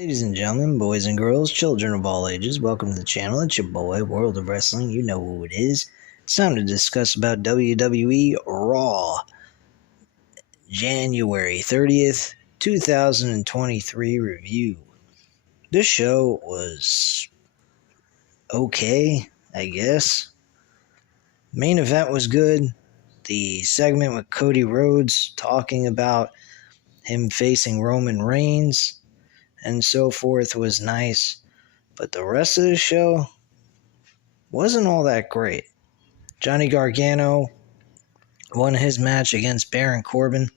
Ladies and gentlemen, boys and girls, children of all ages, welcome to the channel. It's your boy, World of Wrestling. You know who it is. It's time to discuss about WWE Raw, January 30th, 2023 review. This show was okay, I guess. Main event was good. The segment with Cody Rhodes talking about him facing Roman Reigns and so forth was nice, but the rest of the show wasn't all that great. Johnny Gargano won his match against Baron Corbin.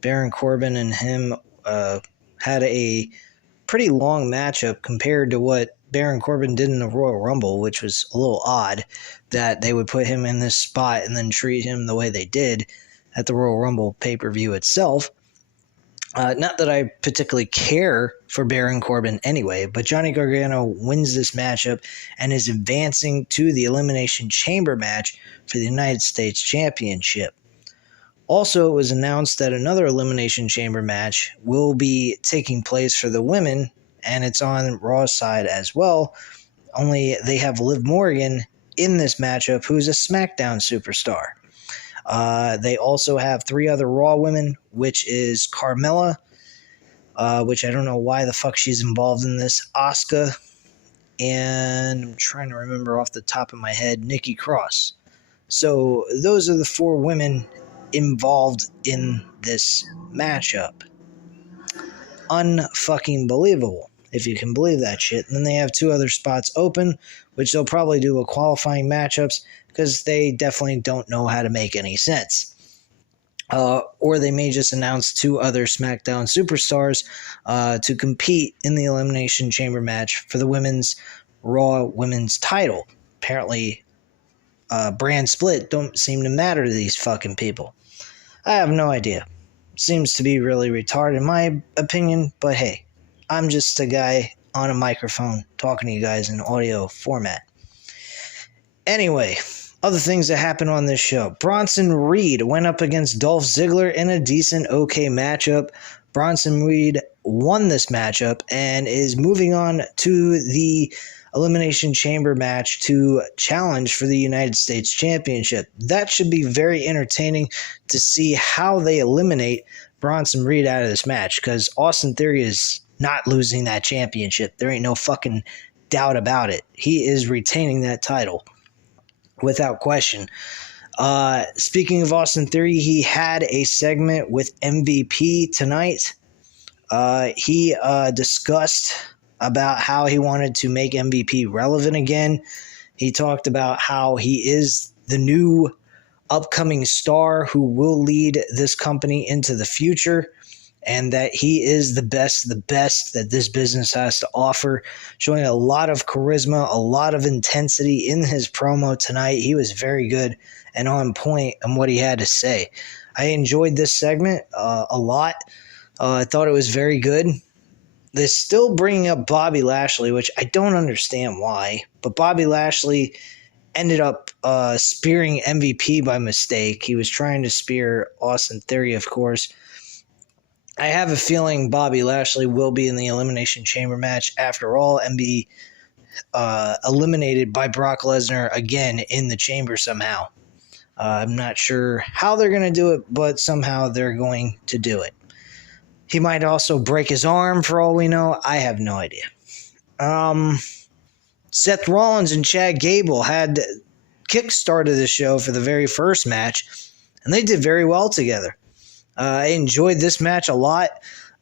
Baron Corbin and him had a pretty long matchup compared to what Baron Corbin did in the Royal Rumble, which was a little odd that they would put him in this spot and then treat him the way they did at the Royal Rumble pay-per-view itself. Not that I particularly care for Baron Corbin anyway, but Johnny Gargano wins this matchup and is advancing to the Elimination Chamber match for the United States Championship. Also, it was announced that another Elimination Chamber match will be taking place for the women, and it's on Raw's side as well, only they have Liv Morgan in this matchup, who's a SmackDown superstar. They also have three other Raw women, which is Carmella, which I don't know why the fuck she's involved in this, Asuka, and I'm trying to remember off the top of my head, Nikki Cross. So those are the four women involved in this matchup. Unfucking believable, if you can believe that shit. And then they have two other spots open, which they'll probably do a qualifying matchups, because they definitely don't know how to make any sense. Or they may just announce two other SmackDown superstars to compete in the Elimination Chamber match for the women's Raw women's title. Apparently, brand split don't seem to matter to these fucking people. I have no idea. Seems to be really retarded in my opinion, but hey, I'm just a guy on a microphone talking to you guys in audio format. Anyway, other things that happened on this show. Bronson Reed went up against Dolph Ziggler in a decent, okay matchup. Bronson Reed won this matchup and is moving on to the Elimination Chamber match to challenge for the United States Championship. That should be very entertaining to see how they eliminate Bronson Reed out of this match, because Austin Theory is not losing that championship. There ain't no fucking doubt about it. He is retaining that title without question. Speaking of Austin Theory, he had a segment with MVP tonight. He discussed about how he wanted to make MVP relevant again. He talked about how he is the new upcoming star who will lead this company into the future, and that he is the best that this business has to offer, showing a lot of charisma, a lot of intensity in his promo tonight. He was very good and on point on what he had to say. I enjoyed this segment a lot. I thought it was very good. They're still bringing up Bobby Lashley, which I don't understand why, but Bobby Lashley ended up spearing MVP by mistake. He was trying to spear Austin Theory, of course. I have a feeling Bobby Lashley will be in the Elimination Chamber match after all and be eliminated by Brock Lesnar again in the chamber somehow. I'm not sure how they're going to do it, but somehow they're going to do it. He might also break his arm for all we know. I have no idea. Seth Rollins and Chad Gable had kick-started the show for the very first match, and they did very well together. I enjoyed this match a lot.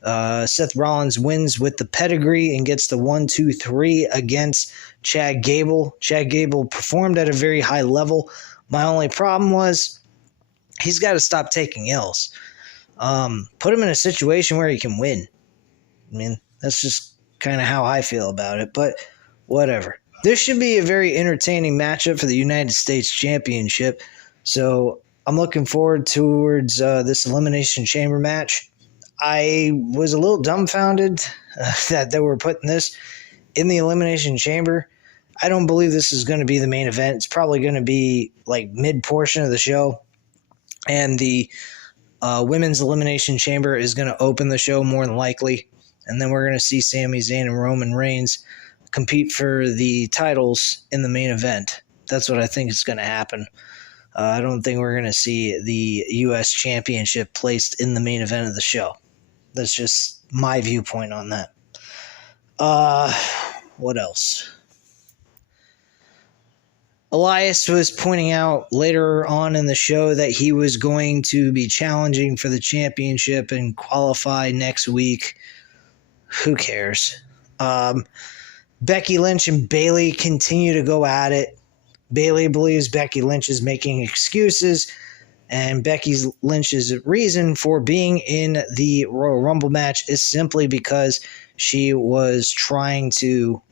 Seth Rollins wins with the pedigree and gets the 1-2-3 against Chad Gable. Chad Gable performed at a very high level. My only problem was he's got to stop taking L's. Put him in a situation where he can win. I mean, that's just kind of how I feel about it, but whatever. This should be a very entertaining matchup for the United States Championship, so I'm looking forward towards this Elimination Chamber match. I was a little dumbfounded that they were putting this in the Elimination Chamber. I don't believe this is going to be the main event. It's probably going to be like mid-portion of the show, and the Women's Elimination Chamber is going to open the show more than likely. And then we're going to see Sami Zayn and Roman Reigns compete for the titles in the main event. That's what I think is going to happen. I don't think we're going to see the U.S. Championship placed in the main event of the show. That's just my viewpoint on that. What else? Elias was pointing out later on in the show that he was going to be challenging for the championship and qualify next week. Who cares? Becky Lynch and Bayley continue to go at it. Bayley believes Becky Lynch is making excuses, and Becky Lynch's reason for being in the Royal Rumble match is simply because she was trying to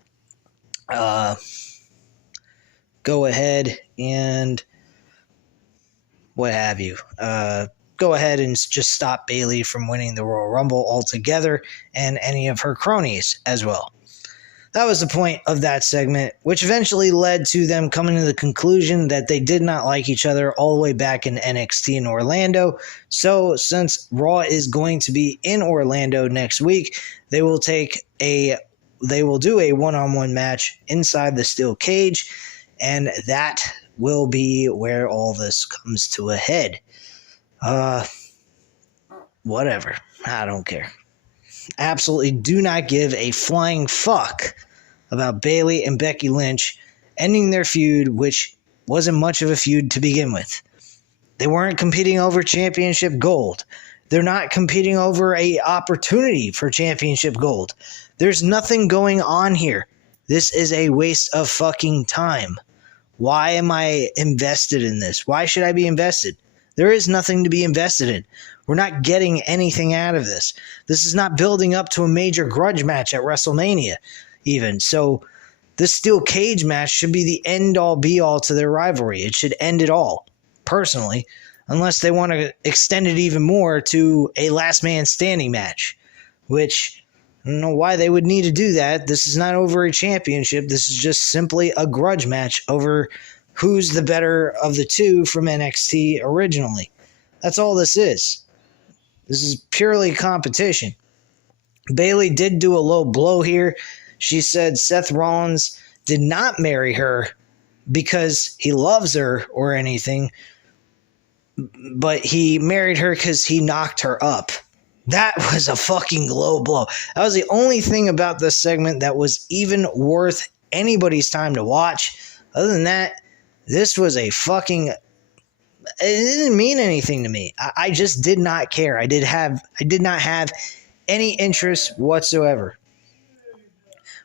go ahead and what have you. Go ahead and just stop Bayley from winning the Royal Rumble altogether and any of her cronies as well. That was the point of that segment, which eventually led to them coming to the conclusion that they did not like each other all the way back in NXT in Orlando. So since Raw is going to be in Orlando next week, they will do a one-on-one match inside the steel cage, and that will be where all this comes to a head. Whatever. I don't care. Absolutely do not give a flying fuck about Bayley and Becky Lynch ending their feud, which wasn't much of a feud to begin with. They weren't competing over championship gold. They're not competing over a opportunity for championship gold. There's nothing going on here. This is a waste of fucking time. Why am I invested in this? Why should I be invested? There is nothing to be invested in. We're not getting anything out of this. This is not building up to a major grudge match at WrestleMania, even. So this steel cage match should be the end-all, be-all to their rivalry. It should end it all, personally, unless they want to extend it even more to a last man standing match, which I don't know why they would need to do that. This is not over a championship. This is just simply a grudge match over who's the better of the two from NXT originally. That's all this is. This is purely competition. Bayley did do a low blow here. She said Seth Rollins did not marry her because he loves her or anything, but he married her because he knocked her up. That was a fucking low blow. That was the only thing about this segment that was even worth anybody's time to watch. Other than that, this was a fucking... It didn't mean anything to me. I just did not care. I did not have any interest whatsoever.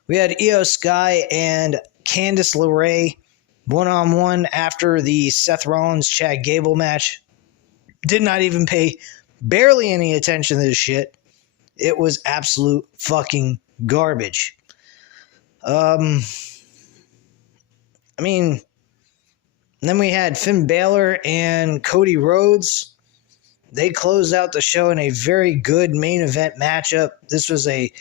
We had Io Sky and Candice LeRae one-on-one after the Seth Rollins-Chad Gable match. Did not even pay barely any attention to this shit. It was absolute fucking garbage. Then we had Finn Balor and Cody Rhodes. They closed out the show in a very good main event matchup. This was a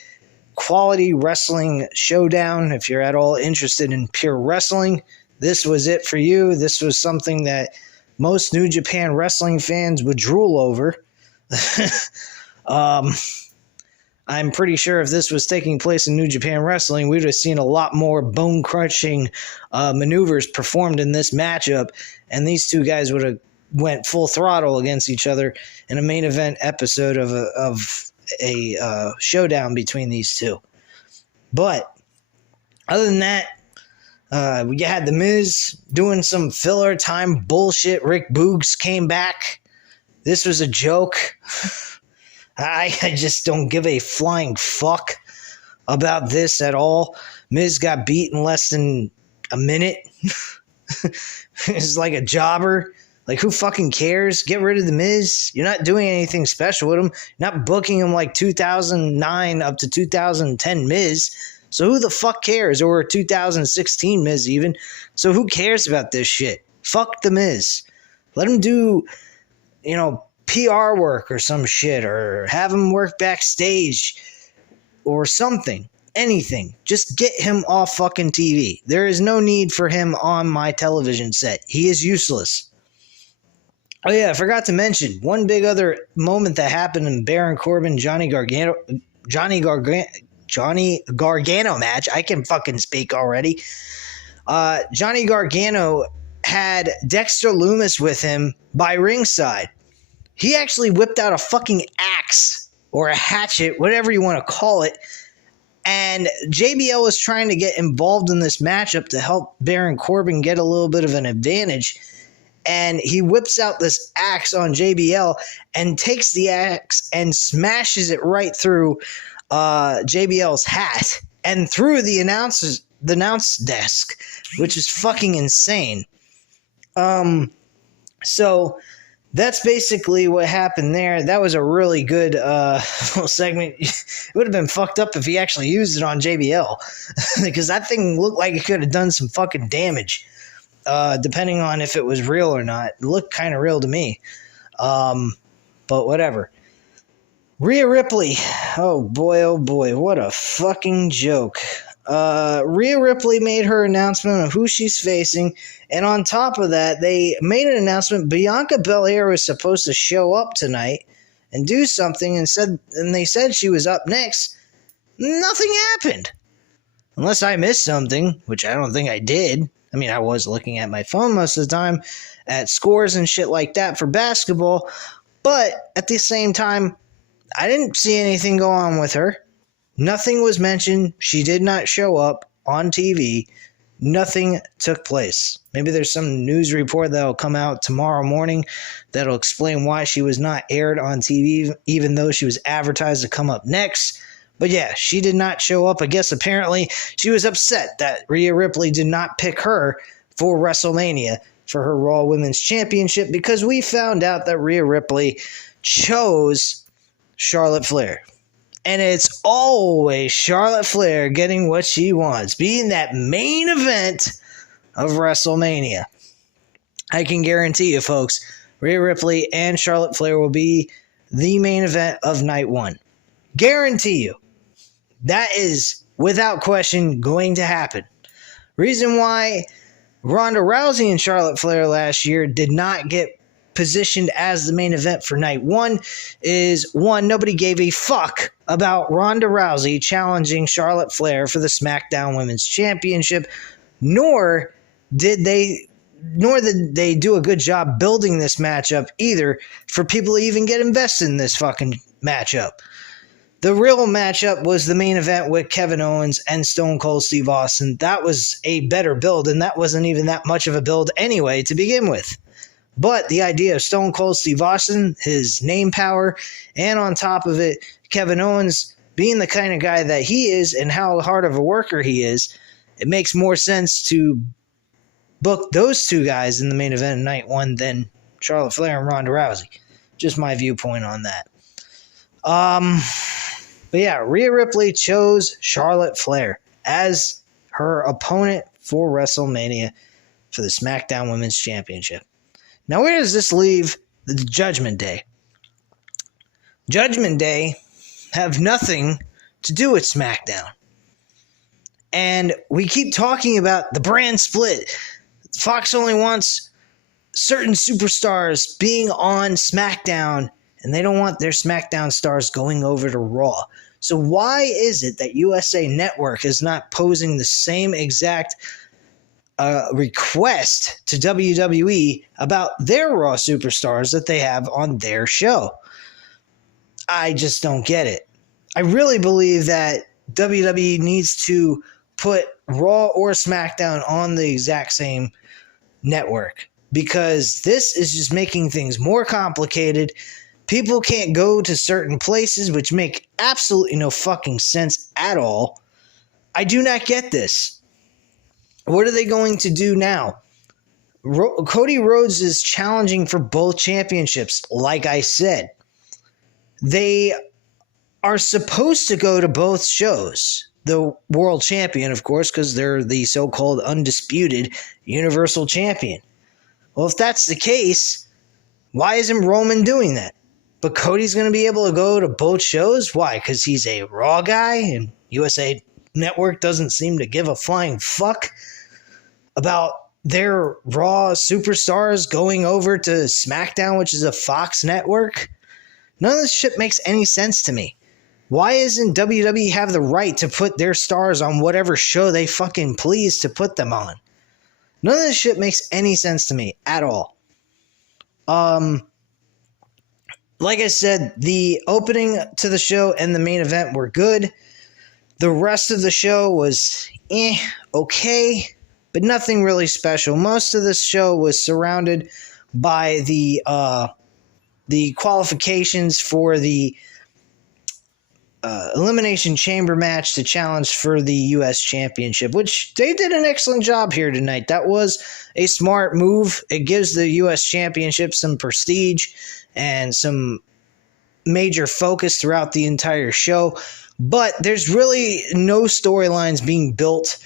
quality wrestling showdown. If you're at all interested in pure wrestling, this was it for you. This was something that most New Japan wrestling fans would drool over. I'm pretty sure if this was taking place in New Japan Wrestling, we would have seen a lot more bone-crushing maneuvers performed in this matchup, and these two guys would have went full throttle against each other in a main event episode of a showdown between these two. But other than that, we had The Miz doing some filler time bullshit. Rick Boogs came back. This was a joke. I just don't give a flying fuck about this at all. Miz got beat in less than a minute. It's like a jobber. Like, who fucking cares? Get rid of The Miz. You're not doing anything special with him. You're not booking him like 2009 up to 2010 Miz. So who the fuck cares? Or 2016 Miz even. So who cares about this shit? Fuck The Miz. Let him do, PR work or some shit, or have him work backstage or something. Anything. Just get him off fucking TV. There is no need for him on my television set. He is useless. Oh yeah, I forgot to mention one big other moment that happened in Baron Corbin, Johnny Gargano Johnny Gargano match. I can fucking speak already. Johnny Gargano had Dexter Lumis with him by ringside. He actually whipped out a fucking axe or a hatchet, whatever you want to call it. And JBL was trying to get involved in this matchup to help Baron Corbin get a little bit of an advantage. And he whips out this axe on JBL and takes the axe and smashes it right through JBL's hat and through the announce desk, which is fucking insane. So that's basically what happened there. That was a really good little segment. It would have been fucked up if he actually used it on JBL because that thing looked like it could have done some fucking damage, depending on if it was real or not. It looked kind of real to me, but whatever. Rhea Ripley. Oh boy, what a fucking joke. Rhea Ripley made her announcement of who she's facing, and on top of that, they made an announcement. Bianca Belair was supposed to show up tonight and do something, and they said she was up next. Nothing happened. Unless I missed something, which I don't think I did. I mean, I was looking at my phone most of the time at scores and shit like that for basketball, but at the same time, I didn't see anything go on with her. Nothing was mentioned. She did not show up on TV. Nothing took place. Maybe there's some news report that'll come out tomorrow morning that'll explain why she was not aired on TV, even though she was advertised to come up next. But yeah, she did not show up. I guess apparently she was upset that Rhea Ripley did not pick her for WrestleMania for her Raw Women's Championship, because we found out that Rhea Ripley chose Charlotte Flair. And it's always Charlotte Flair getting what she wants, being that main event of WrestleMania. I can guarantee you, folks, Rhea Ripley and Charlotte Flair will be the main event of night one. Guarantee you. That is, without question, going to happen. Reason why Ronda Rousey and Charlotte Flair last year did not get positioned as the main event for night one is, one, nobody gave a fuck about Ronda Rousey challenging Charlotte Flair for the SmackDown Women's Championship, nor did they do a good job building this matchup either for people to even get invested in this fucking matchup. The real matchup was the main event with Kevin Owens and Stone Cold Steve Austin. That was a better build, and that wasn't even that much of a build anyway to begin with. But the idea of Stone Cold Steve Austin, his name power, and on top of it, Kevin Owens being the kind of guy that he is and how hard of a worker he is, it makes more sense to book those two guys in the main event of night one than Charlotte Flair and Ronda Rousey. Just my viewpoint on that. But yeah, Rhea Ripley chose Charlotte Flair as her opponent for WrestleMania for the SmackDown Women's Championship. Now, where does this leave the Judgment Day? Judgment Day have nothing to do with SmackDown. And we keep talking about the brand split. Fox only wants certain superstars being on SmackDown, and they don't want their SmackDown stars going over to Raw. So why is it that USA Network is not posing the same exact request to WWE about their Raw superstars that they have on their show? I just don't get it. I really believe that WWE needs to put Raw or SmackDown on the exact same network, because this is just making things more complicated. People can't go to certain places, which make absolutely no fucking sense at all. I do not get this. What are they going to do now? Cody Rhodes is challenging for both championships, like I said. They are supposed to go to both shows. The world champion, of course, because they're the so-called undisputed Universal Champion. Well, if that's the case, why isn't Roman doing that? But Cody's going to be able to go to both shows? Why? Because he's a Raw guy and USA Network doesn't seem to give a flying fuck about their Raw superstars going over to SmackDown, which is a Fox network? None of this shit makes any sense to me. Why isn't WWE have the right to put their stars on whatever show they fucking please to put them on? None of this shit makes any sense to me at all. Like I said, the opening to the show and the main event were good. The rest of the show was okay, but nothing really special. Most of the show was surrounded by the qualifications for the Elimination Chamber match to challenge for the U.S. Championship, which they did an excellent job here tonight. That was a smart move. It gives the U.S. Championship some prestige and some major focus throughout the entire show. But there's really no storylines being built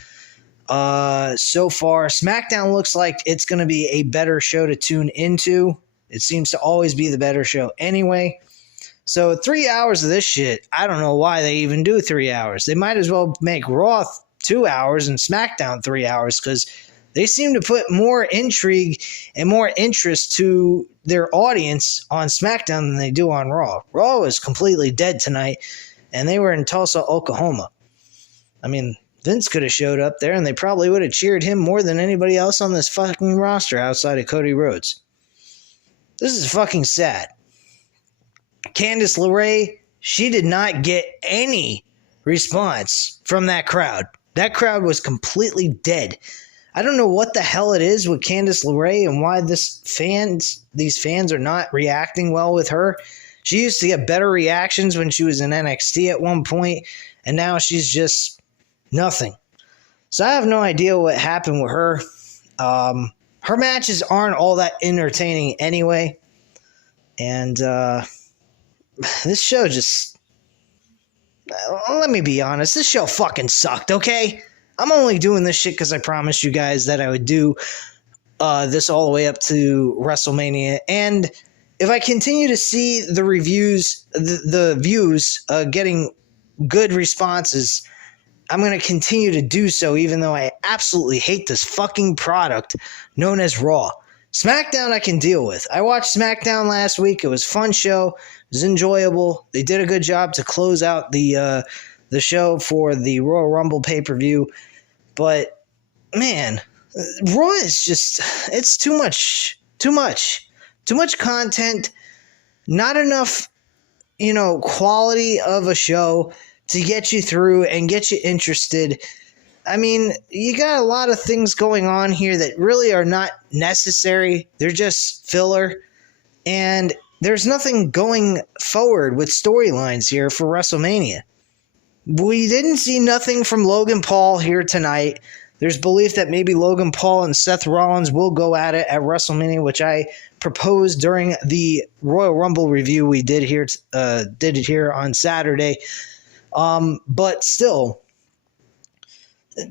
so far. SmackDown looks like it's going to be a better show to tune into. It seems to always be the better show anyway. So 3 hours of this shit, I don't know why they even do 3 hours. They might as well make Raw 2 hours and SmackDown 3 hours, because they seem to put more intrigue and more interest to their audience on SmackDown than they do on Raw. Raw was completely dead tonight, and they were in Tulsa, Oklahoma. I mean, Vince could have showed up there, and they probably would have cheered him more than anybody else on this fucking roster outside of Cody Rhodes. This is fucking sad. Candice LeRae, she did not get any response from that crowd. That crowd was completely dead. I don't know what the hell it is with Candice LeRae and why these fans are not reacting well with her. She used to get better reactions when she was in NXT at one point, and now she's just nothing. So I have no idea what happened with her. Her matches aren't all that entertaining anyway. And this show just... let me be honest. This show fucking sucked, okay? I'm only doing this shit because I promised you guys that I would do this all the way up to WrestleMania. And if I continue to see the reviews, the views getting good responses, I'm going to continue to do so, even though I absolutely hate this fucking product known as Raw. SmackDown I can deal with. I watched SmackDown last week. It was a fun show. It was enjoyable. They did a good job to close out the show for the Royal Rumble pay-per-view. But, man, Raw is just, it's too much. Too much content. Not enough, quality of a show to get you through and get you interested. I mean, you got a lot of things going on here that really are not necessary. They're just filler. And there's nothing going forward with storylines here for WrestleMania. We didn't see nothing from Logan Paul here tonight. There's belief that maybe Logan Paul and Seth Rollins will go at it at WrestleMania, which I proposed during the Royal Rumble review we did it here on Saturday. But still,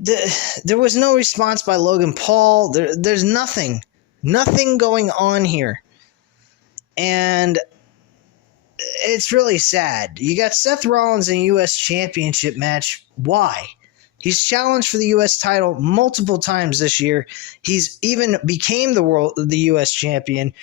there was no response by Logan Paul. There's nothing going on here. And it's really sad. You got Seth Rollins in a U.S. Championship match. Why? He's challenged for the U.S. title multiple times this year. He's even became the U.S. champion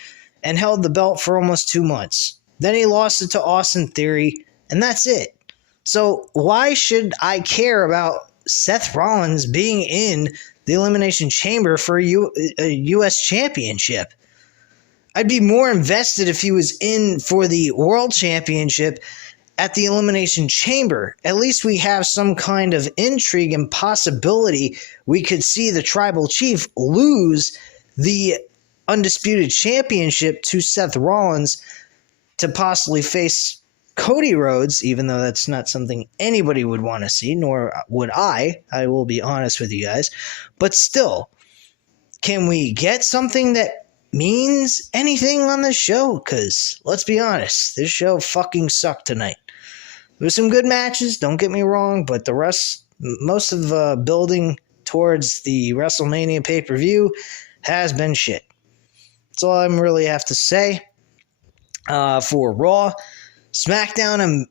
and held the belt for almost 2 months. Then he lost it to Austin Theory, and that's it. So why should I care about Seth Rollins being in the Elimination Chamber for a U.S. Championship? I'd be more invested if he was in for the World Championship at the Elimination Chamber. At least we have some kind of intrigue and possibility we could see the Tribal Chief lose the Undisputed Championship to Seth Rollins to possibly face Cody Rhodes, even though that's not something anybody would want to see, nor would I will be honest with you guys. But still, can we get something that means anything on this show? Because let's be honest, this show fucking sucked tonight. There were some good matches, don't get me wrong, but the rest, most of building towards the WrestleMania pay-per-view has been shit. That's all I really have to say for Raw. SmackDown, I'm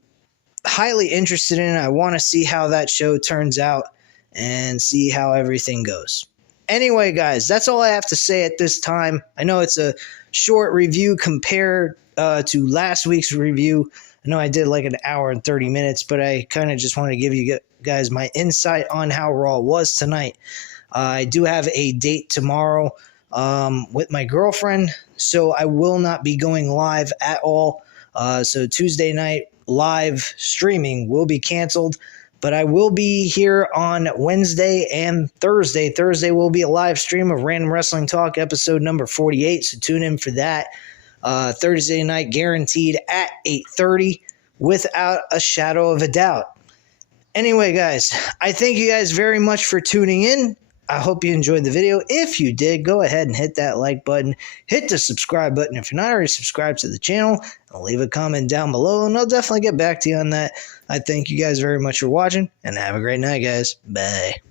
highly interested in. I want to see how that show turns out and see how everything goes. Anyway, guys, that's all I have to say at this time. I know it's a short review compared to last week's review I know I did like an hour and 30 minutes, but I kind of just wanted to give you guys my insight on how Raw was tonight. I do have a date tomorrow with my girlfriend, so I will not be going live at all. So Tuesday night live streaming will be canceled, but I will be here on Wednesday and Thursday. Thursday will be a live stream of Random Wrestling Talk episode number 48, so tune in for that. Thursday night guaranteed at 8:30 without a shadow of a doubt. Anyway, guys, I thank you guys very much for tuning in. I hope you enjoyed the video. If you did, go ahead and hit that like button. Hit the subscribe button if you're not already subscribed to the channel. And leave a comment down below, and I'll definitely get back to you on that. I thank you guys very much for watching, and have a great night, guys. Bye.